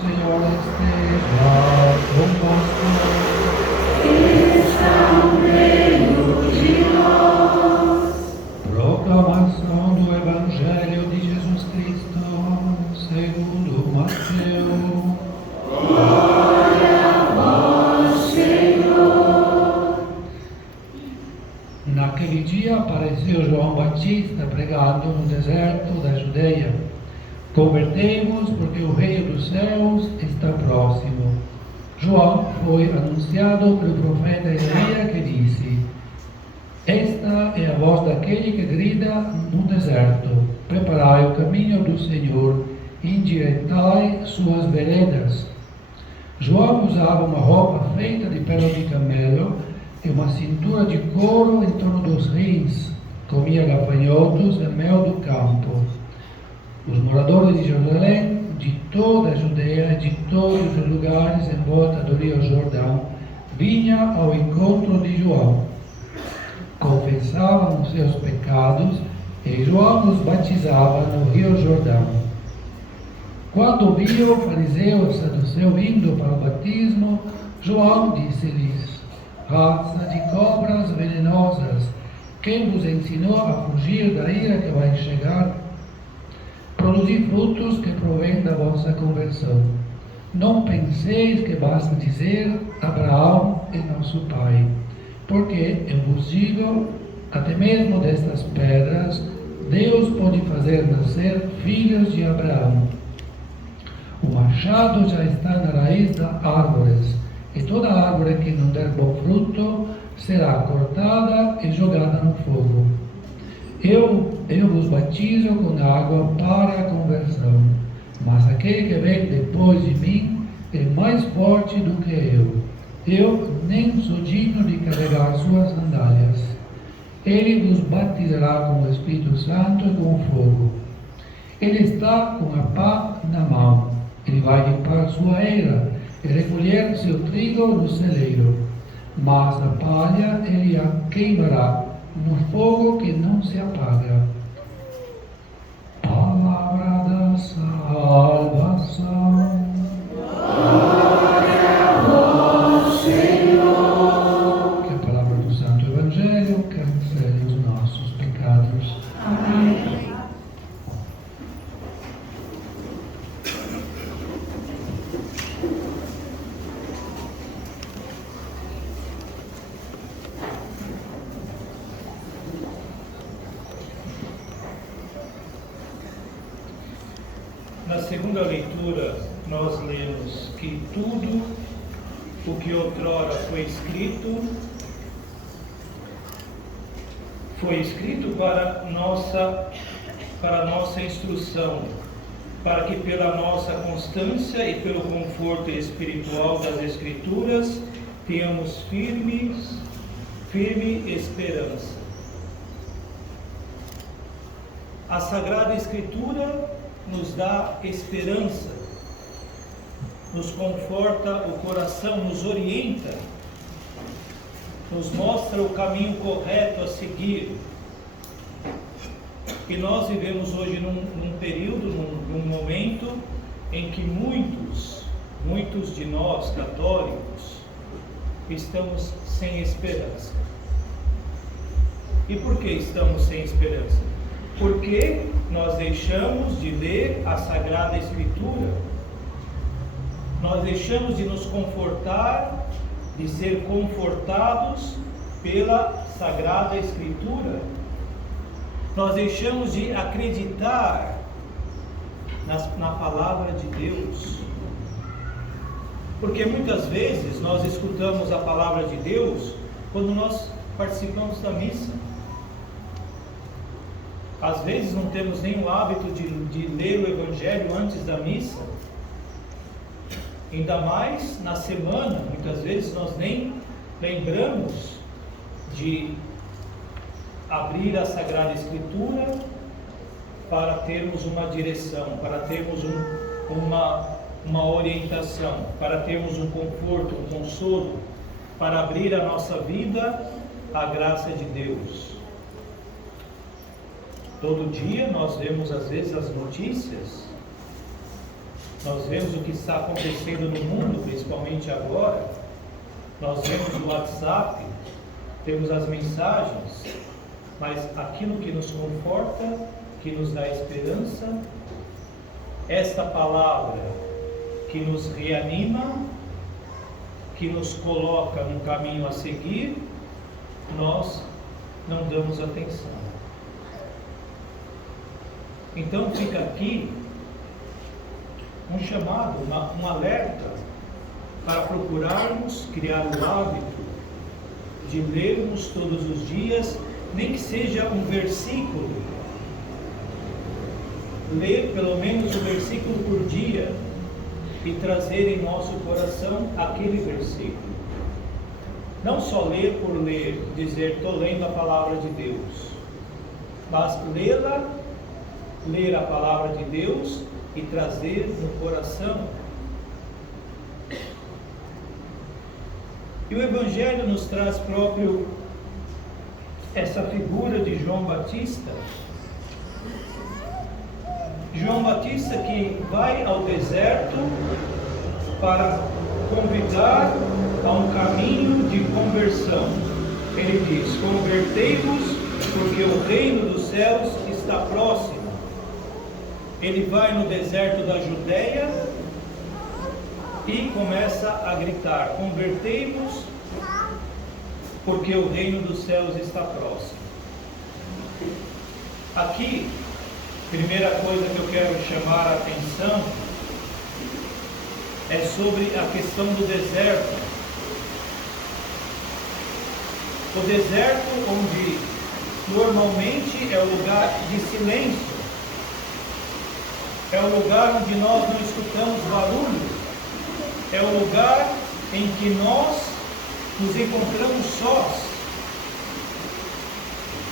Senhor esteja convosco. Está no meio de nós. Proclamação do Evangelho de Jesus Cristo, segundo Mateus. Glória a vós, Senhor. Naquele dia apareceu João Batista pregando no deserto da Judeia: convertei-vos, porque o reino dos céus está próximo. João foi anunciado pelo profeta Isaías, que disse: esta é a voz daquele que grita no deserto: preparai o caminho do Senhor, endireitai suas veredas. João usava uma roupa feita de pelo de camelo e uma cintura de couro em torno dos rins. Comia gafanhotos e mel do campo. Os moradores de Jerusalém, de toda a Judeia e de todos os lugares em volta do rio Jordão, vinham ao encontro de João. Confessavam os seus pecados e João os batizava no rio Jordão. Quando viu o fariseu e o saduceu vindo para o batismo, João disse-lhes: raça de cobras venenosas, quem vos ensinou a fugir da ira que vai chegar? Produzi frutos que provêm da vossa conversão. Não penseis que basta dizer: Abraão é nosso pai, porque eu vos digo, até mesmo destas pedras, Deus pode fazer nascer filhos de Abraão. O machado já está na raiz das árvores, e toda árvore que não der bom fruto será cortada e jogada no fogo. Eu vos batizo com água para a conversão, mas aquele que vem depois de mim é mais forte do que eu. Eu nem sou digno de carregar suas sandálias. Ele vos batizará com o Espírito Santo e com fogo. Ele está com a pá na mão. Ele vai limpar sua eira e recolher seu trigo no celeiro. Mas a palha ele a queimará no fogo que não se apaga. Palavra da salvação. Glória a vós, Senhor. Que a palavra do Santo Evangelho cancele os nossos pecados. Amém. Na segunda leitura, nós lemos que tudo o que outrora foi escrito para nossa instrução, para que pela nossa constância e pelo conforto espiritual das Escrituras tenhamos firme esperança. A Sagrada Escritura nos dá esperança, nos conforta o coração, nos orienta, nos mostra o caminho correto a seguir. E nós vivemos hoje num período, num momento em que muitos de nós católicos estamos sem esperança. E por que estamos sem esperança? Porque nós deixamos de ler a Sagrada Escritura, nós deixamos de nos confortar, de ser confortados pela Sagrada Escritura, nós deixamos de acreditar na palavra de Deus, porque muitas vezes nós escutamos a palavra de Deus quando nós participamos da missa. Às vezes não temos nem o hábito de ler o Evangelho antes da missa. Ainda mais na semana, muitas vezes nós nem lembramos de abrir a Sagrada Escritura para termos uma direção, para termos uma orientação, para termos um conforto, um consolo, para abrir a nossa vida à graça de Deus. Todo dia nós vemos às vezes as notícias Nós vemos o que está acontecendo no mundo, principalmente agora. Nós vemos o WhatsApp, temos as mensagens, mas aquilo que nos conforta, que nos dá esperança, esta palavra que nos reanima, que nos coloca num caminho a seguir, nós não damos atenção. Então fica aqui um chamado, um alerta para procurarmos criar o hábito de lermos todos os dias, nem que seja um versículo, ler pelo menos um versículo por dia e trazer em nosso coração aquele versículo. Não só ler por ler, dizer estou lendo a palavra de Deus, mas lê-la, ler a palavra de Deus e trazer no coração. E o Evangelho nos traz próprio essa figura de João Batista. João Batista que vai ao deserto para convidar a um caminho de conversão. Ele diz: convertei-vos, porque o reino dos céus está próximo. Ele vai no deserto da Judeia e começa a gritar: convertei-vos, porque o reino dos céus está próximo. Aqui, primeira coisa que eu quero chamar a atenção é sobre a questão do deserto. O deserto, onde normalmente é o lugar de silêncio, é o lugar onde nós não escutamos barulho, é o lugar em que nós nos encontramos sós,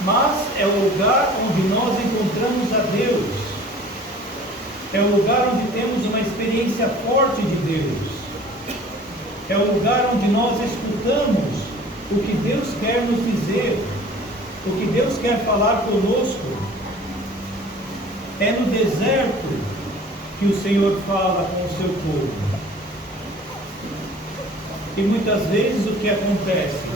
mas é o lugar onde nós encontramos a Deus, é o lugar onde temos uma experiência forte de Deus, é o lugar onde nós escutamos o que Deus quer nos dizer, o que Deus quer falar conosco. É no deserto que o Senhor fala com o seu povo. E muitas vezes o que acontece?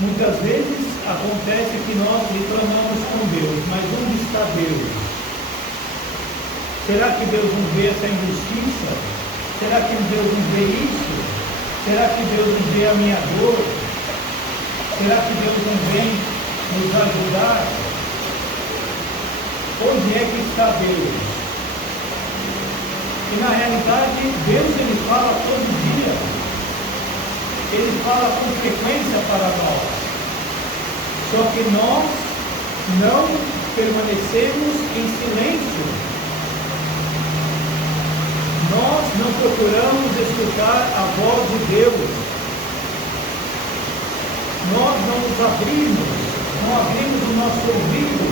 Muitas vezes acontece que nós reclamamos com Deus, mas onde está Deus? Será que Deus não vê essa injustiça? Será que Deus não vê isso? Será que Deus não vê a minha dor? Será que Deus não vem nos ajudar? Onde é que está Deus? E na realidade, Deus ele fala todo dia. Ele fala com frequência para nós. Só que nós não permanecemos em silêncio. Nós não procuramos escutar a voz de Deus. Nós não nos abrimos, não abrimos o nosso ouvido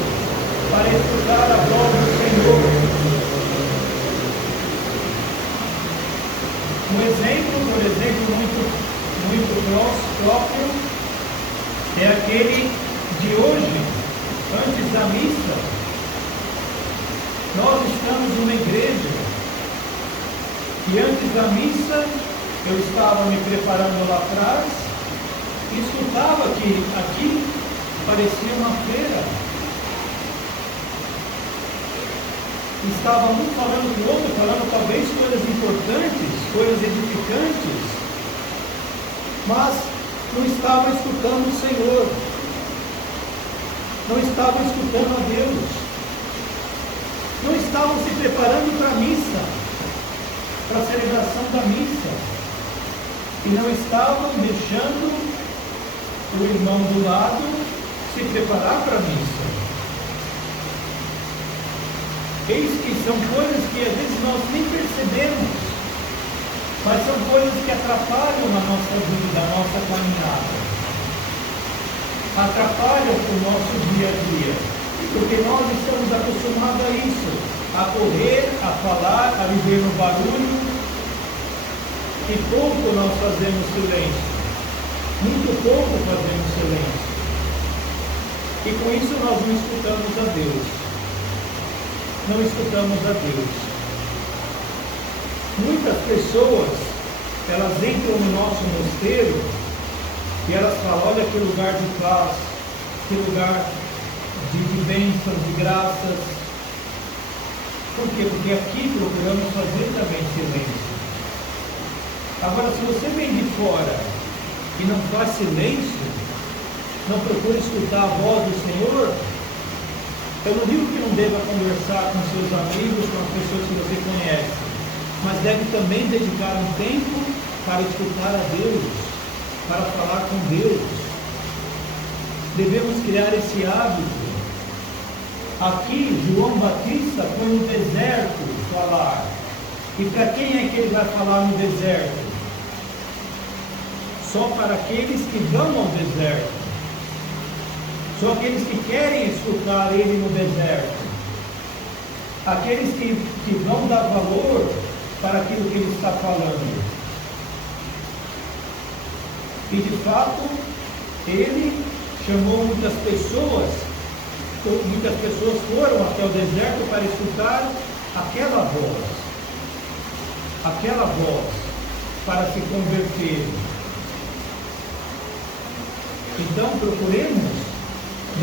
para escutar a voz do Senhor. Um exemplo, por exemplo, muito próprio, é aquele de hoje, antes da missa. Nós estamos numa igreja, e antes da missa, eu estava me preparando lá atrás, e escutava que aqui parecia uma feira. Estava um falando com o outro, falando talvez coisas importantes, coisas edificantes, mas não estava escutando o Senhor, não estava escutando a Deus, não estavam se preparando para a missa, para a celebração da missa, e não estavam deixando o irmão do lado se preparar para a missa. Eis que são coisas que às vezes nós nem percebemos, mas são coisas que atrapalham a nossa vida, a nossa caminhada, atrapalham o nosso dia a dia, porque nós estamos acostumados a isso, a correr, a falar, a viver no barulho, e pouco nós fazemos silêncio, muito pouco fazemos silêncio, e com isso nós não escutamos a Deus. Não escutamos a Deus. Muitas pessoas, elas entram no nosso mosteiro e elas falam: olha que lugar de paz, que lugar de bênçãos, de graças. Por quê? Porque aqui procuramos fazer também silêncio. Agora, se você vem de fora e não faz silêncio, não procura escutar a voz do Senhor, eu não digo que não deva conversar com seus amigos, com as pessoas que você conhece, mas deve também dedicar um tempo para escutar a Deus, para falar com Deus. Devemos criar esse hábito. Aqui, João Batista foi no deserto falar. E para quem é que ele vai falar no deserto? Só para aqueles que vão ao deserto. Só aqueles que querem escutar ele no deserto. Aqueles que vão dar valor para aquilo que ele está falando. E de fato, ele chamou muitas pessoas foram até o deserto para escutar aquela voz, para se converter. Então procuremos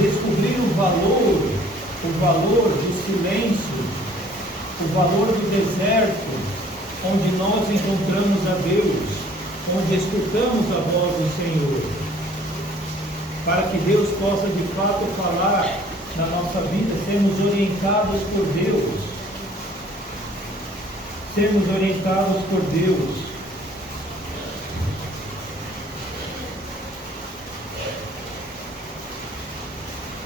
descobrir o valor do silêncio, o valor do deserto, onde nós encontramos a Deus, onde escutamos a voz do Senhor, para que Deus possa de fato falar na nossa vida, sermos orientados por Deus. Sermos orientados por Deus.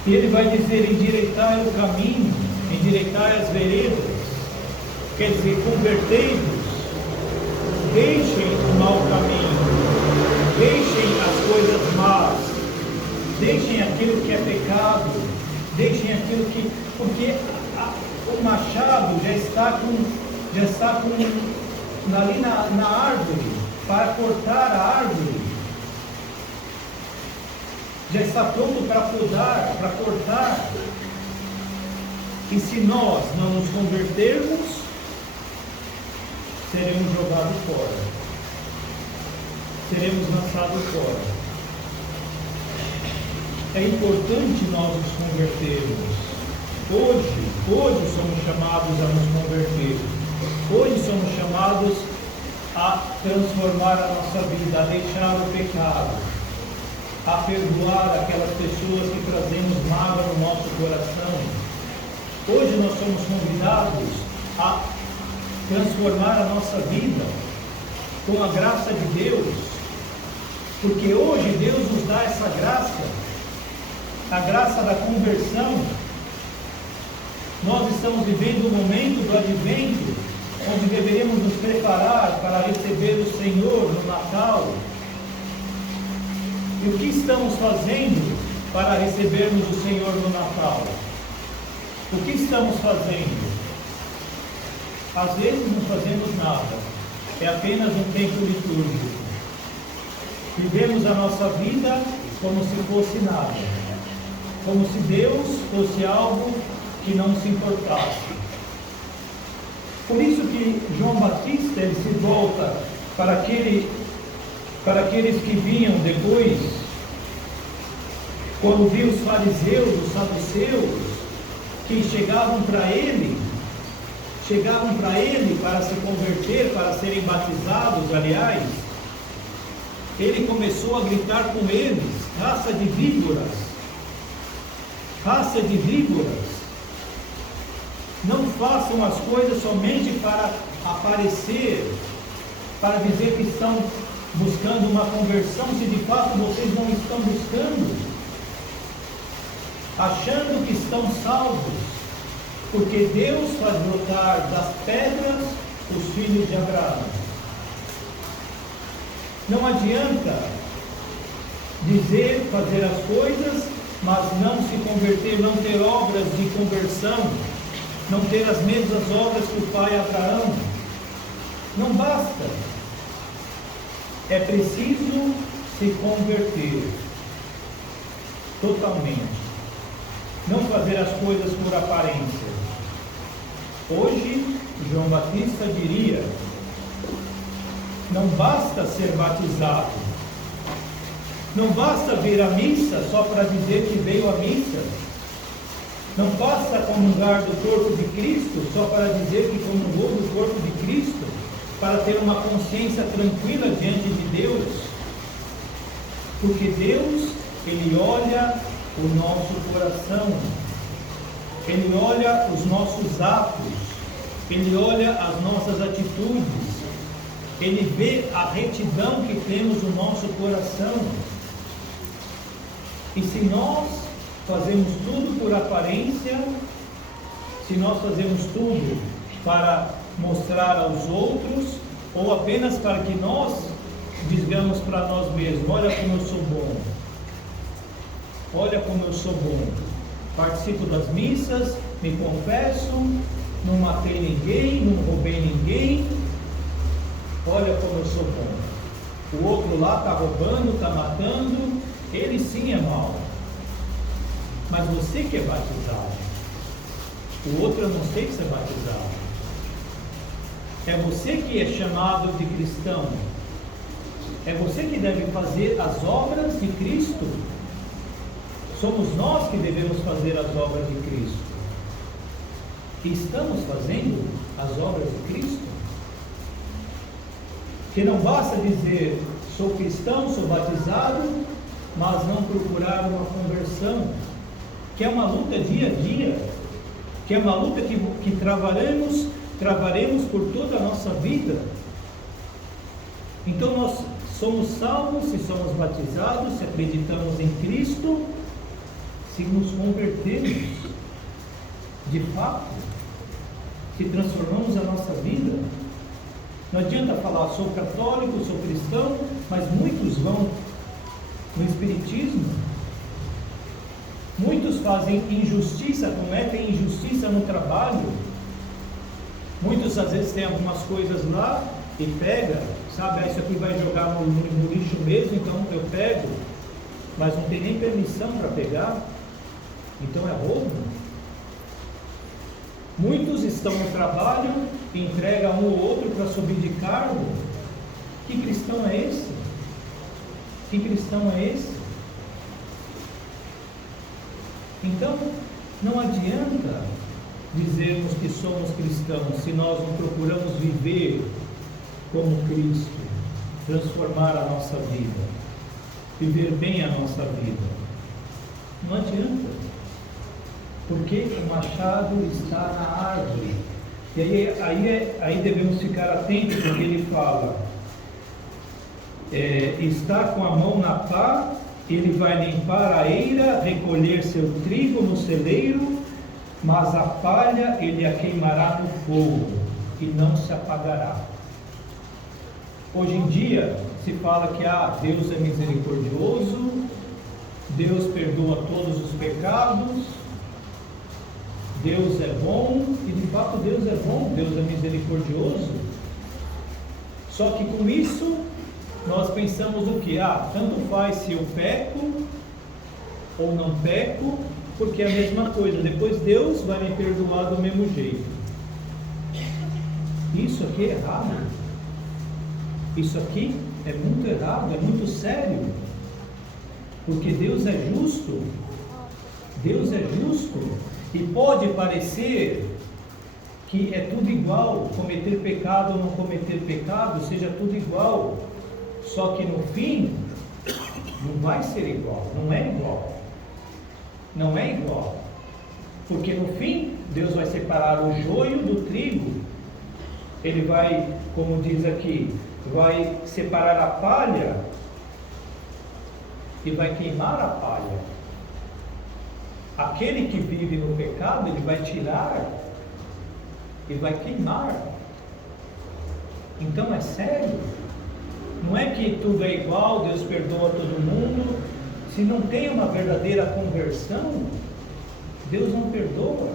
E ele vai dizer: endireitai o caminho, endireitai as veredas. Quer dizer, convertei-vos, deixem o mau caminho, deixem as coisas más, deixem aquilo que é pecado, deixem aquilo que... Porque o machado já está ali na árvore, para cortar a árvore. Já está pronto para podar, para cortar. E se nós não nos convertermos, seremos jogados fora. Seremos lançados fora. É importante nós nos convertermos. Hoje somos chamados a nos converter. Hoje somos chamados a transformar a nossa vida, a deixar o pecado, a perdoar aquelas pessoas que trazemos mágoa no nosso coração. Hoje nós somos convidados a transformar a nossa vida com a graça de Deus, porque hoje Deus nos dá essa graça, a graça da conversão. Nós estamos vivendo o momento do advento, onde deveríamos nos preparar para receber o Senhor no Natal. E o que estamos fazendo para recebermos o Senhor no Natal? O que estamos fazendo? Às vezes não fazemos nada, é apenas um tempo litúrgico. Vivemos a nossa vida como se fosse nada, como se Deus fosse algo que não se importasse. Por isso que João Batista ele se volta para aqueles que vinham depois, quando viu os fariseus, os saduceus, que chegavam para ele para se converter, para serem batizados, aliás. Ele começou a gritar com eles: raça de víboras, raça de víboras, não façam as coisas somente para aparecer, para dizer que estão buscando uma conversão, se de fato vocês não estão buscando, achando que estão salvos, porque Deus faz brotar das pedras os filhos de Abraão. Não adianta dizer, fazer as coisas, mas não se converter, não ter obras de conversão, não ter as mesmas obras que o pai Abraão. Não basta. É preciso se converter totalmente. Não fazer as coisas por aparência. Hoje, João Batista diria Não basta ser batizado. Não basta vir à missa só para dizer que veio à missa. Não basta comungar do corpo de Cristo só para dizer que comungou do corpo de Cristo, para ter uma consciência tranquila diante de Deus. Porque Deus, Ele olha o nosso coração, Ele olha os nossos atos, Ele olha as nossas atitudes, Ele vê a retidão que temos no nosso coração. E se nós fazemos tudo por aparência, se nós fazemos tudo para mostrar aos outros, ou apenas para que nós digamos para nós mesmos: olha como eu sou bom, olha como eu sou bom, participo das missas, me confesso, não matei ninguém, não roubei ninguém, olha como eu sou bom. O outro lá está roubando, está matando, ele sim é mau. Mas você que é batizado, o outro eu não sei que você é batizado. É você que é chamado de cristão. É você que deve fazer as obras de Cristo. Somos nós que devemos fazer as obras de Cristo. E estamos fazendo as obras de Cristo? Que não basta dizer: sou cristão, sou batizado, mas não procurar uma conversão, que é uma luta dia a dia, que é uma luta que travaremos por toda a nossa vida. Então nós somos salvos se somos batizados, se acreditamos em Cristo, se nos convertemos de fato, se transformamos a nossa vida. Não adianta falar: sou católico, sou cristão, mas muitos vão no espiritismo, muitos fazem injustiça, cometem injustiça no trabalho, muitos às vezes têm algumas coisas lá e pega, sabe, isso aqui vai jogar no lixo mesmo, então eu pego, mas não tem nem permissão para pegar, então é roubo. Muitos estão no trabalho, entregam um ou outro para subir de cargo. Que cristão é esse? Que cristão é esse? Então, não adianta dizermos que somos cristãos se nós não procuramos viver como Cristo, transformar a nossa vida, viver bem a nossa vida. Não adianta, porque o machado está na árvore. E aí devemos ficar atentos, porque ele fala: está com a mão na pá, ele vai limpar a eira, recolher seu trigo no celeiro, mas a palha ele a queimará no fogo e não se apagará. Hoje em dia se fala que Deus é misericordioso, Deus perdoa todos os pecados, Deus é bom, e de fato Deus é bom, Deus é misericordioso. Só que com isso nós pensamos o que? Tanto faz se eu peco ou não peco, porque é a mesma coisa, depois Deus vai me perdoar do mesmo jeito. Isso aqui é errado. Isso aqui é muito errado, é muito sério, porque Deus é justo. Deus é justo, e pode parecer que é tudo igual, cometer pecado ou não cometer pecado, seja tudo igual, só que no fim não vai ser igual, não é igual, não é igual, porque no fim Deus vai separar o joio do trigo, Ele vai, como diz aqui, vai separar a palha e vai queimar a palha. Aquele que vive no pecado, ele vai tirar e vai queimar. Então é sério. Não é que tudo é igual, Deus perdoa todo mundo. Se não tem uma verdadeira conversão, Deus não perdoa.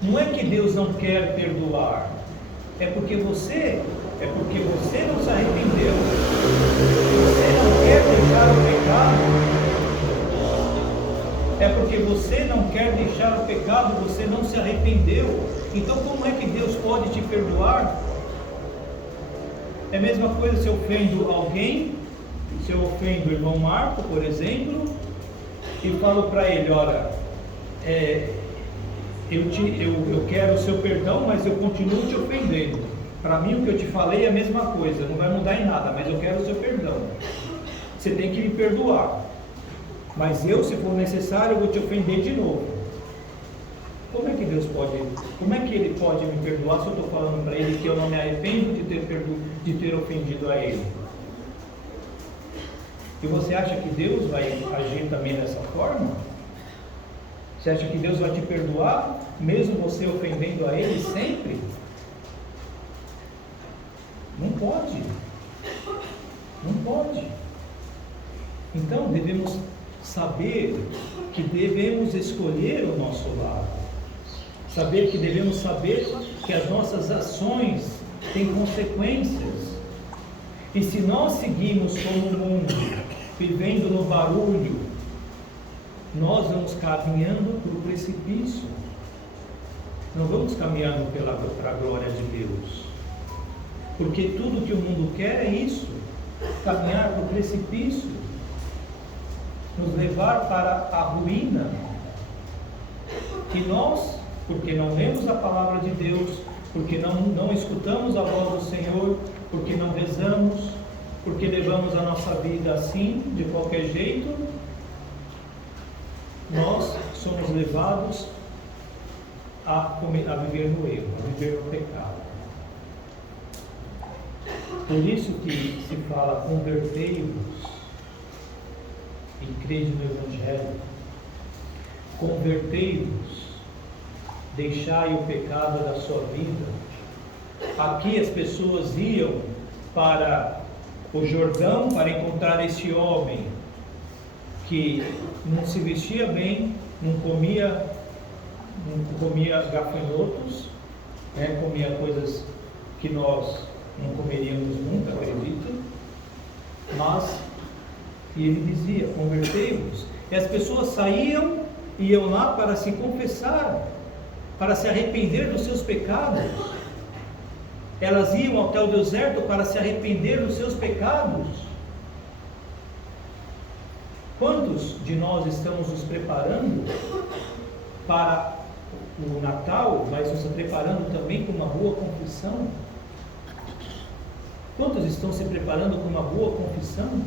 Não é que Deus não quer perdoar, é porque você não se arrependeu. Você não quer deixar o pecado. É porque você não quer deixar o pecado, você não se arrependeu. Então como é que Deus pode te perdoar? É a mesma coisa se eu ofendo alguém, se eu ofendo o irmão Marco, por exemplo, e falo para ele, olha, eu quero o seu perdão, mas eu continuo te ofendendo. Para mim o que eu te falei é a mesma coisa, não vai mudar em nada, mas eu quero o seu perdão. Você tem que me perdoar. Mas eu, se for necessário, eu vou te ofender de novo. Como é que ele pode me perdoar se eu estou falando para ele que eu não me arrependo de ter ofendido a ele? E você acha que Deus vai agir também dessa forma? Você acha que Deus vai te perdoar, mesmo você ofendendo a ele sempre? Não pode. Não pode. Então devemos saber que devemos escolher o nosso lado. Saber que as nossas ações têm consequências. E se nós seguimos como o mundo, vivendo no barulho, nós vamos caminhando para o precipício. Não vamos caminhando para a glória de Deus. Porque tudo que o mundo quer é isso, caminhar para o precipício, nos levar para a ruína. E nós, porque não lemos a palavra de Deus, porque não escutamos a voz do Senhor, porque não rezamos, porque levamos a nossa vida assim, de qualquer jeito, nós somos levados a viver no erro, a viver no pecado. Por isso que se fala, convertei-vos e crede no Evangelho. Convertei-vos, deixai o pecado da sua vida. Aqui as pessoas iam para o Jordão para encontrar esse homem que não se vestia bem, não comia gafanhotos, comia coisas que nós não comeríamos nunca, acredito. Mas, e ele dizia, convertei-vos. E as pessoas saíam e iam lá para se confessar, para se arrepender dos seus pecados. Elas iam até o deserto para se arrepender dos seus pecados. Quantos de nós estamos nos preparando para o Natal, mas nos preparando também com uma boa confissão? Quantos estão se preparando com uma boa confissão?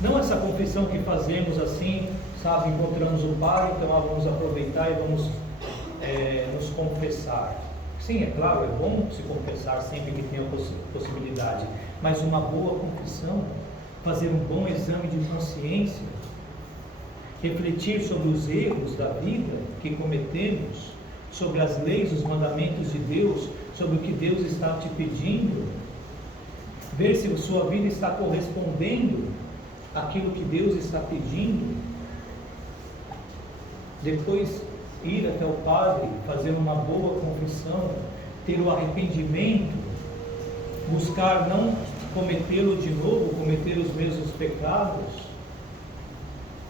Não essa confissão que fazemos assim, sabe, encontramos o Pai, então vamos aproveitar e vamos nos confessar. Sim, é claro, é bom se confessar sempre que tem a possibilidade, mas uma boa confissão, fazer um bom exame de consciência, refletir sobre os erros da vida que cometemos, sobre as leis, os mandamentos de Deus, sobre o que Deus está te pedindo, ver se a sua vida está correspondendo àquilo que Deus está pedindo, depois ir até o Padre, fazer uma boa confissão, ter o arrependimento, buscar não cometê-lo de novo, cometer os mesmos pecados,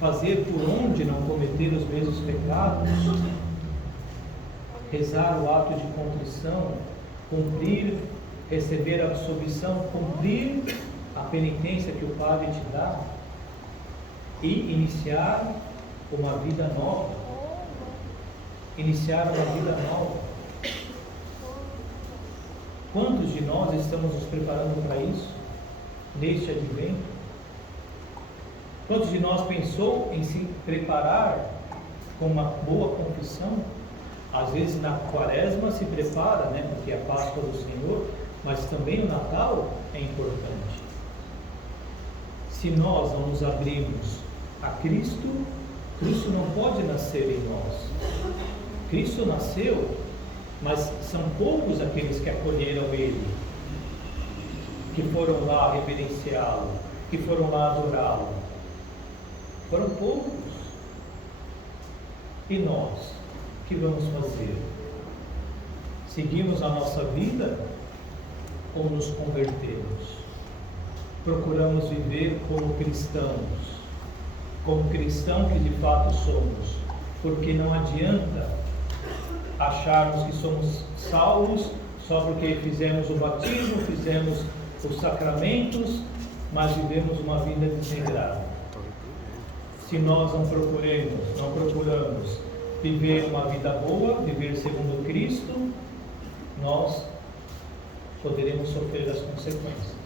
fazer por onde não cometer os mesmos pecados, rezar o ato de contrição, cumprir, receber a absolvição, cumprir a penitência que o Padre te dá e iniciar uma vida nova. Iniciar uma vida nova. Quantos de nós estamos nos preparando para isso neste advento? Quantos de nós pensou em se preparar com uma boa confissão? Às vezes na Quaresma se prepara, porque é a Páscoa do Senhor, mas também o Natal é importante. Se nós não nos abrirmos a Cristo, Cristo não pode nascer em nós. Cristo nasceu, mas são poucos aqueles que acolheram Ele, que foram lá reverenciá-lo, que foram lá adorá-lo. Foram poucos. E nós, o que vamos fazer? Seguimos a nossa vida ou nos convertemos? Procuramos viver como cristãos que de fato somos, porque não adianta acharmos que somos salvos só porque fizemos o batismo, fizemos os sacramentos, mas vivemos uma vida desregrada. Se nós não procuramos viver uma vida boa, viver segundo Cristo, nós poderemos sofrer as consequências.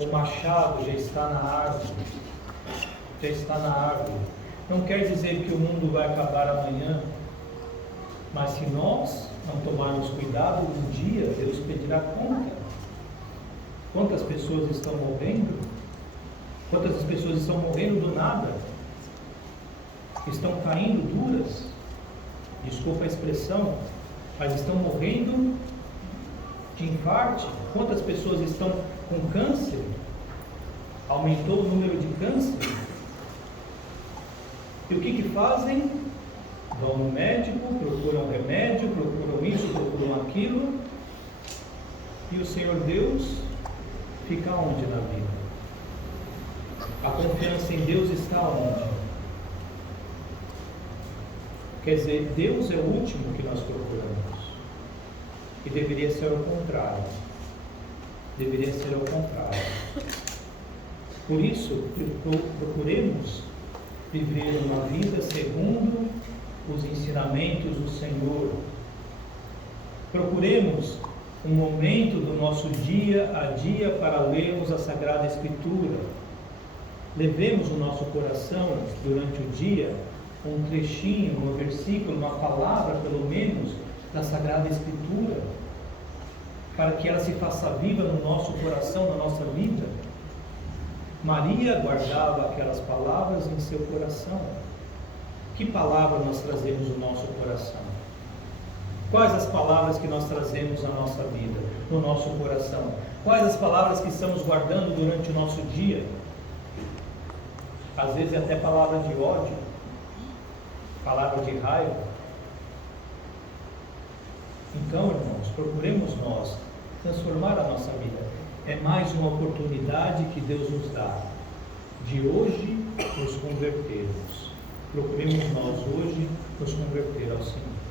O machado já está na árvore, Não quer dizer que o mundo vai acabar amanhã, mas se nós não tomarmos cuidado, um dia Deus pedirá conta. Quantas pessoas estão morrendo? Quantas pessoas estão morrendo do nada? Estão caindo duras? Desculpa a expressão, mas estão morrendo de infarto. Quantas pessoas estão com câncer? Aumentou o número de câncer. E o que fazem? Vão no médico, procuram remédio, procuram isso, procuram aquilo. E o Senhor Deus fica onde na vida? A confiança em Deus está onde? Quer dizer, Deus é o último que nós procuramos. E deveria ser ao contrário. Por isso, procuremos viver uma vida segundo os ensinamentos do Senhor. Procuremos um momento do nosso dia a dia para lermos a Sagrada Escritura. Levemos o nosso coração durante o dia um trechinho, um versículo, uma palavra pelo menos da Sagrada Escritura, para que ela se faça viva no nosso coração, na nossa vida. Maria guardava aquelas palavras em seu coração. Que palavra nós trazemos no nosso coração? Quais as palavras que nós trazemos na nossa vida, no nosso coração? Quais as palavras que estamos guardando durante o nosso dia? Às vezes até palavra de ódio, palavra de raiva. Então, irmãos, procuremos nós transformar a nossa vida. É mais uma oportunidade que Deus nos dá de hoje nos convertermos. Procuremos nós hoje nos converter ao Senhor.